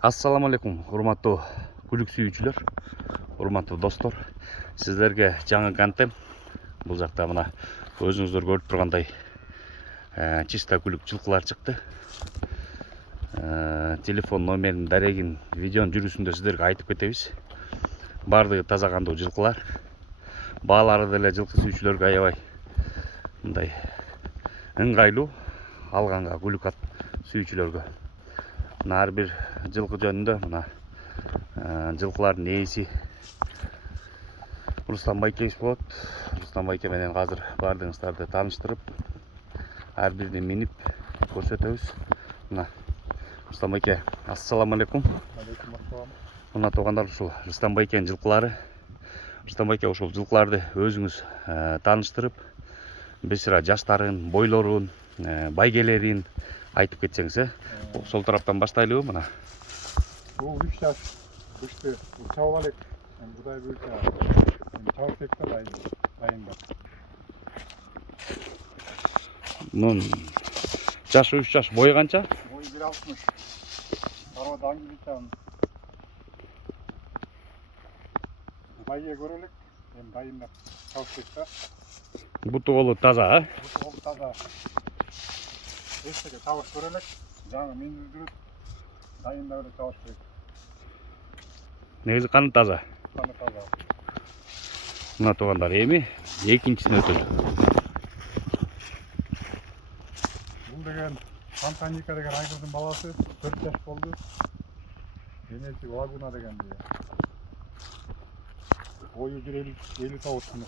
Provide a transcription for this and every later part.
Ассаламу алейкум, урматтуу күлүк сүйүүчүлөр, урматтуу достор. Сиздерге жаңы контент. Бул жакта мына өзүңүздөр көрүп тургандай чиста күлүк жылкылар чыкты. Телефон номерин, дарегин, видеонун жүрүшүндө сиздерге айтып кетебиз. Бардыгы таза кандуу жылкылар. Баалары деле жылкы сүйүүчүлөргө аябай мындай ыңгайлуу, алганга күлүк сүйүүчүлөргө. Мына ар бир жылкы жөнүндө мына жылкылардын ээси Рустам байкебиз болот. Рустам байке менен азыр бардыгыңыздарды тааныштырып, ар бирин минип көрсөтөбүз. Мына Рустам байке, ассаламу алейкум. Алейкум ассалам. Мына туугандар, ушул Рустам байкенин жылкылары. Рустам байке, ушул жылкыларды өзүңүз тааныштырып, бир сыра жаштарын, бойлорун, байгелерин айтып кетсеңиз, сол тараптан баштайлыбы мына. Бул 3 жаш күчтүү чабып алек. Будай буюрса чабып кетти дайындап. Мун жашы 3 жаш, бою канча? Бою 1.60. Арба даңгылычан. Байге көрөлүк. Эми дайындап чабып кетти. Буту колу таза, Буту колу таза. Эстеге чабып көрөлүк. Жаңы миндирдүрүп дайындап эле чабыш керек. Негизи каны таза. Каны таза. Мына туугандар, эми экинчисине өтөлү. Бул деген Антоника деген айгырдын баласы 4 жаш болду. Денеси Лагуна деген бие. Бою 1.59 күнү.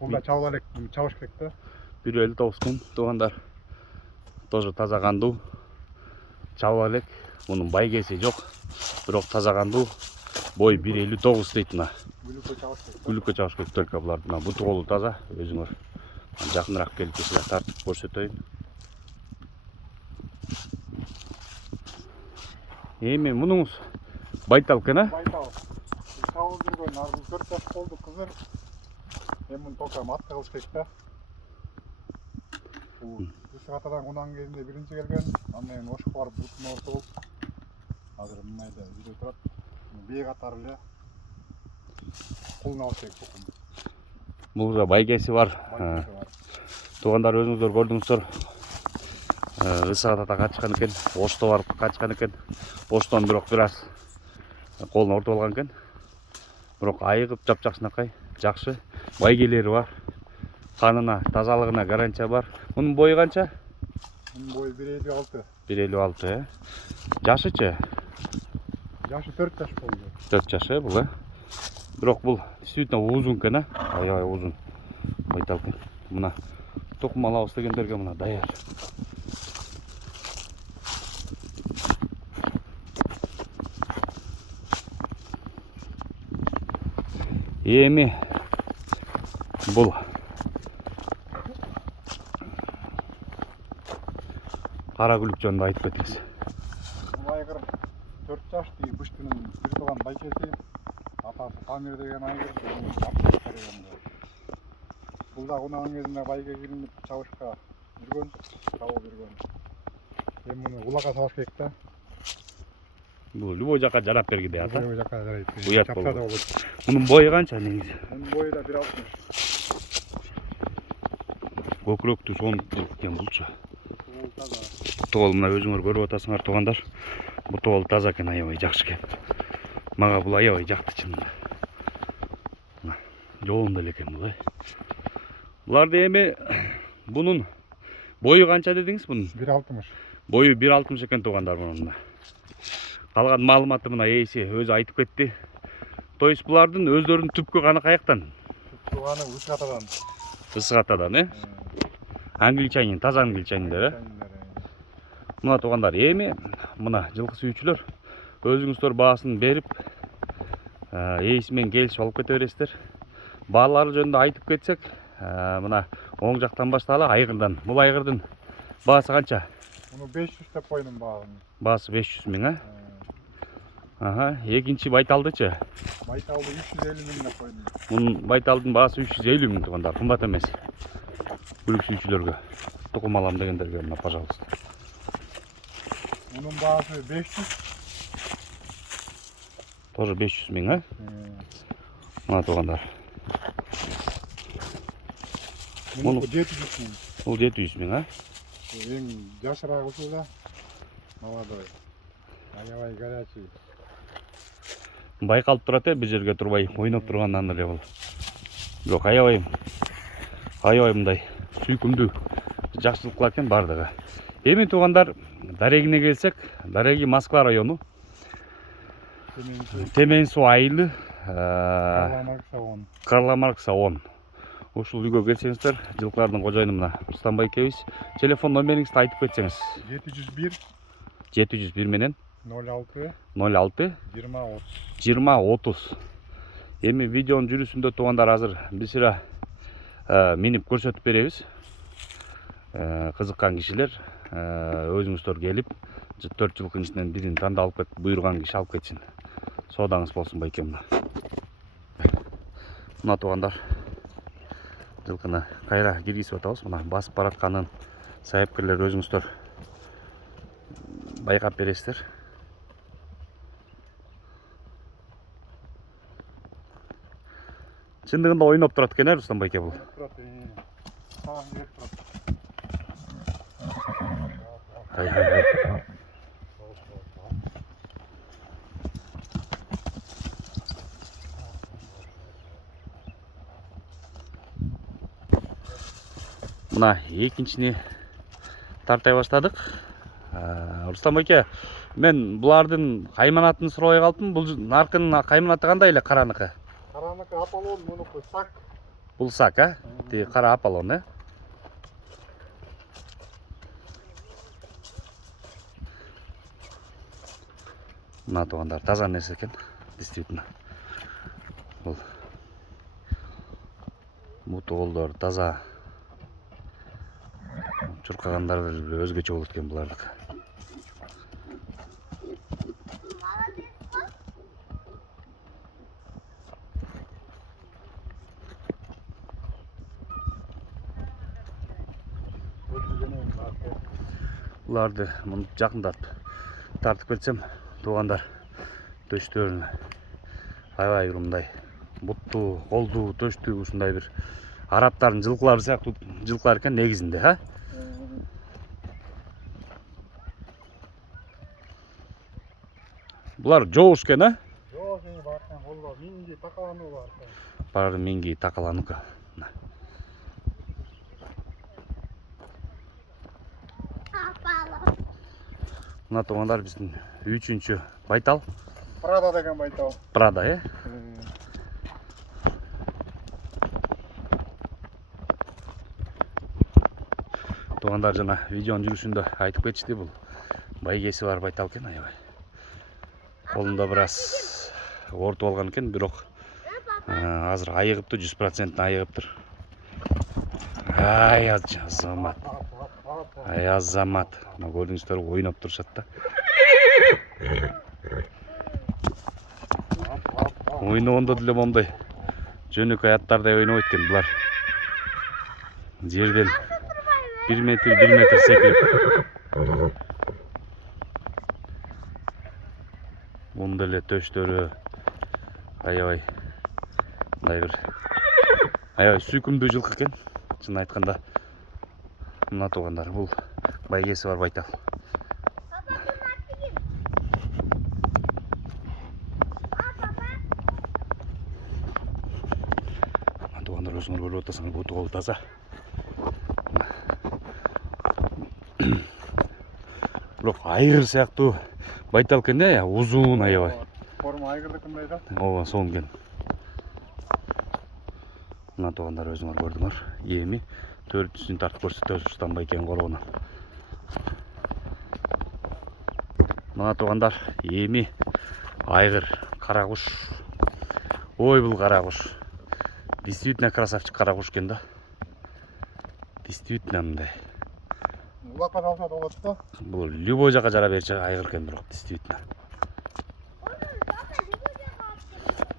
Бул да чабып алек, чабыш керек да. 1.59 күн туугандар. Тоже таза кандуу. Чабып алек. Мунун байгеси жок. Бирок таза кандуу. Бой 1.59 дейт мына. Күлүккө чабыш керек только булар. Мына буту колу таза. Өзүңөр жакыныраак келип тартып көрсөтөйүн. Эми мунуңуз байтал экен, а? Байтал. Чабып жүргөн, ар 4 жаш болду кызыр. Эми муну тока атка кылыш керек да. Бул Ысык-Атадан кунан кезинде биринчи келген, андан кийин ошко барып бутун орто болуп, азыр мындайда жүрүп турат. Бие катары эле кулун алыш керек букун. Бул да байгеси бар. Туугандар, өзүңүздөр көрдүңүздөр. Ысык-Атада качкан экен, Ошто барып качкан экен. Оштон бирок бир аз колун ортоп алган экен. Бирок айыгып жапжакшынакай, жакшы. Байгелери бар. Канына, тазалыгына гарантия бар. Мунун бою канча? Мунун бою 1.56. 1.56, Жашычы? Жашы 4 жаш болду. 4 жаш, бул, Бирок бул действительно узун экен, аябай узун. Байтал экен. Мына токум алабыз дегендерге мына даяр. Эми бул кара күлүк жөнүндө айтып кетиңиз. Бул айгыр 4 жаш дейт, быштынын бир тууган байкеси. Атасы Памир деген айгыр, бул да кунан кезинде байге киринип чабышка жүргөн, чабып жүргөн. Эми муну улакка салыш керек да. Бул любой жака жарап бергидей ата. Любой жака жарайт. Уят болот. Мунун бою канча негизи? Мунун бою да 1.60. Көкүрөктү сонун экен булчу. Бул таза. Буту кол мына өзүңөр көрүп атасыңар туугандар. Буту кол таза экен, аябай жакшы экен. Мага бул аябай жакты чынында. Мына жоон деле экен бул, Буларды эми бунун бою канча дедиңиз бунун? 1.60. Бою 1.60 экен туугандар мунун. Калган маалыматты мына ээси өзү айтып кетти. То есть булардын өздөрүнүн түпкү каны каяктан? Түпкү каны Ысык-Атадан. Ысык-Атадан, Англичанин, таза англичаниндер, Мына туугандар, эми мына жылкы сүйүүчүлөр, өзүңүздөр баасын берип, ээси менен келишип алып кете бересиздер. Баалары жөнүндө айтып кетсек, мына оң жактан баштайлы, айгырдан. Бул айгырдын баасы канча? Муну 500 деп койдум баасы. Баасы 500 миң, Экинчи байталдычы? Байталды 350 миң деп койдум. Мунун байталдын баасы 350 миң туугандар, кымбат эмес. Күлүк сүйүүчүлөргө, тукум алам дегендерге мына, пожалуйста. Мунун баасы 500. Тоже 500 миң, а? Мына туғандар. Мұны 700 миң. Бұл 700 миң, а? Ең жашырақ ұшы да. Молодой. Аябай горячий. Байқалып тұрады, бір жерге тұрбай ойнап тұрғаннан эле бұл. Жоқ, аябай мындай сүйкімді жақсылықлар екен бардығы. Эми туғандар, Дарегине келсек, Дареги Москва району. Теменсу айылы, Карла-Маркса 10. Ушул үйгө келсеңиздер, жылкылардын кожоюну мына Рустам байкебиз. Телефон номериңизди айтып кетсеңиз. 701 менен 06 20 30. Эми видеонун жүрүсүндө тугандар азыр бисира минип көрсөтүп беребиз. Кызыккан кишилер өзүңүздөр келип 4 жылкынын ичинен бирин тандап алып буйруган киши алып кетсин. Соодаңыз болсун байкем. Мына тугандар жылкыны кайра киргизип атабыз. Мына басып баратканын сайыпкерлер өзүңүздөр байкап бересиздер. Чындыгында ойноп турат экен, Рустам байке бул. Мына экинчини тартай баштадык. Рустам байке, мен булардын кайманатын сурабай калдым. Бул наркынын кайманаты кандай эле караныкы? Караныкы Аполлон, мунуку сак. Бул сак, а? Тиги кара Аполлон, э? Мына тугандар таза нерсе экен, действительно. Бул буту колдор таза. Чуркагандары деле өзгөчө болот экен булардык. Буларды муну жакындап тартып кетсем, тугандар төштөрүн аябай бир мындай буттуу, колдуу, төштүү ушундай бир арабтардын жылкылары сыяктуу жылкылар экен негизинде, а? Булар жоош экен, а? Жоош бар экен, колдо минги такалануу бар экен. Бар минги такалануу. Мына тугандар биздин 3-чү байтал. Прада деген байтал. Прада, э? Тугандар жана видеонун жүрүшүндө айтып кетишти, бул байгеси бар байтал экен, аябай. Колунда бир аз ортуп алган экен, бирок азыр айыгыптыр, 100% айыгыптыр. Ай азамат. Ай азамат. Мына көрдүңүздөр, ойноп турушат да. Ойногондо деле момундай жөнөкөй аттардай ойнобойт экен булар. Жерден 1 метр секирип. Мунун деле төштөрү аябай мындай бир аябай сүйкүмдүү жылкы экен. Чын айтканда мына тугандар, бул байгеси бар байтал. Мына тугандар өзүңөр көрүп атасыңар, буту кол таза. Бирок айгыр сыяктуу байтал экен, узун аябай. Форма айгырдыкындай да. Ооба, сонун экен. Мына тугандар өзүңөр көрдүңөр. Эми 4-түсүн тартып көрсөтөбүз Рустам байкенин коргонун. Мына тугандар, эми айгыр кара куш. Ой, бул кара куш. Действительно красавчик кара куш экен да. Действительно мындай. Улакка салса да болот да. Бул любой жака жара берчү айгыр экен, бирок действительно.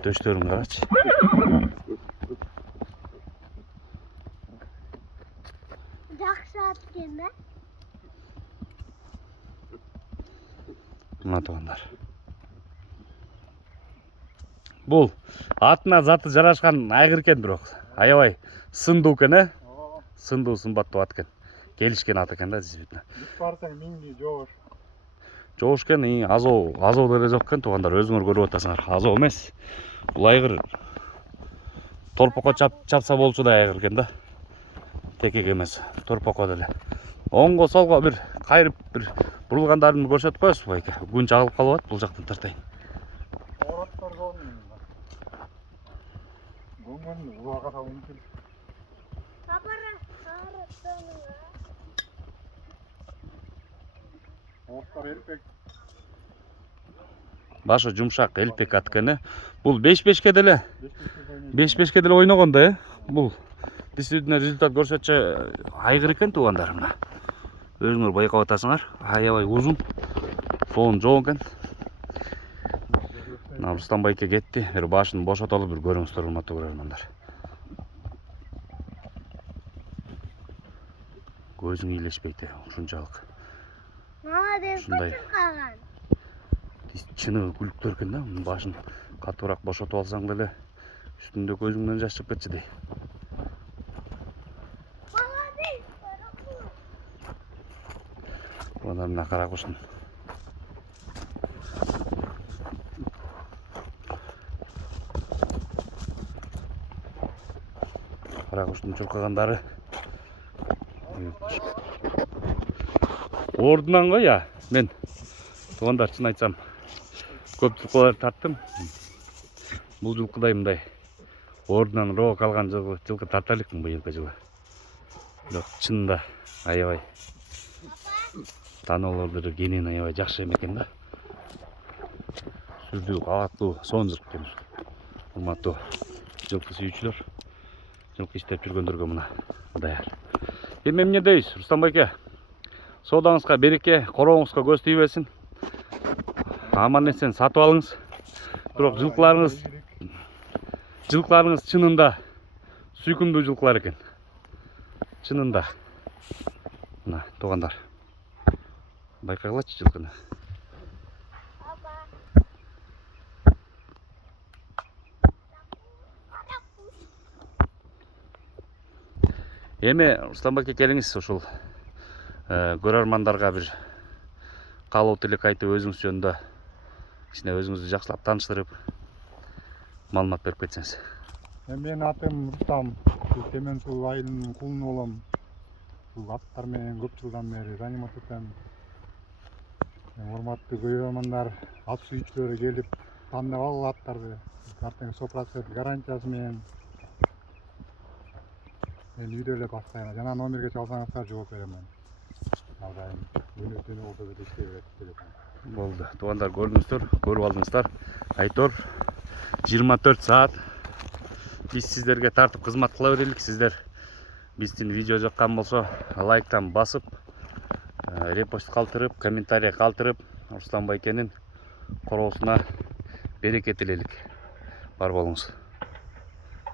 Төштөрүн карачы. Жакшы ат экен да. Мына тугандар. Бул атына заты жарашкан айгыр экен бирок. Аябай сындуу экен, Ооба. Сындуу сымбаттуу ат экен. Келишкен ат экен да, действительно. Бүт барсаң минги жоош. Жоош экен, азоо деле жок экен, туугандар, өзүңөр көрүп атасыңар. Азоо эмес. Бул айгыр торпокко чапса болчудай айгыр экен да. Текек эмес, торпокко деле. Оңго солго бир кайрып бир бурулгандарын көрсөтүп коесузбу байке? Күн чагылып калып бул жактан тартайын. Ороттор жолун. Гөңгөн убага салынып. Папара, сарыктаныңа. Ороттор элпек. Башы жумшак элпек ат экен. Бул 5-5ке деле 5-5ке деле ойногон да, Бул действительно результат көрсөтчү айгыр экен туугандар мына. Өзүңөр байкап атасыңар. Аябай узун. Соон жоо экен. Мына Рустам байке кетти. Бир башын бошотолу бир көрүңүздөр, урматтуу көрөрмандар. Көзүң ийлешпейт, ушунчалык. Мама деп Ушундай. калган. Чыны күлүктөр экен да. Мунун башын катуураак бошотуп алсаң деле үстүндө көзүңдөн жаш чыгып кетчү дей. Мына мына кара куштун. Кара куштун чуркагандары. Ордунан го я, мен туугандар чын айтсам көп жылкылар тарттым. Бул жылкыдай мындай ордунан роо калган жылкы тарта элекмин быйылкы жылы. Бирок чынында аябай таноолорду кенен аябай жакшы экен да. Сүрдүү, кабаттуу, сонун жылкы экен. Урматтуу жылкы сүйүүчүлөр, жылкы иштеп жүргөндөргө мына даяр. Эми эмне дейбиз, Рустам байке? Соодаңызга береке, корооңузга көз тийбесин. Аман эсен сатып алыңыз. Бирок жылкыларыңыз чынында сүйкүмдүү жылкылар экен. Чынында. Мына туугандар. Байкагылачы жылкыны. Эми Рустам байке келиңиз ушул көрөрмандарга бир каалоо тилек айтып, өзүңүз жөнүндө кичине өзүңүздү жакшылап тааныштырып, маалымат берип кетсеңиз. Менин атым Рустам. Темен суу айылынын кулуну болом. Бул аттар менен көп жылдан бери заниматься этем. Урматтуу көрөрмандар, ат сүйүүчүлөрү келип тандап ал аттарды. Артын 100% гарантиясы менен. Мен үйдөлө баштайм. Жана номерге чалсаңыздар жооп берем. Алдайым. Өнөктөнү болсо да иштей берет телефон. Болду. Туугандар, көрдүңүздөр, көрүп алдыңыздар. Айтор 24 саат биз сиздерге тартып кызмат кыла берелик. Сиздер биздин видео жаккан болсо лайктан басып, репост калтырып, комментарий калтырып, Рустам байкенин короосуна береке тилелик. Бар болуңуз.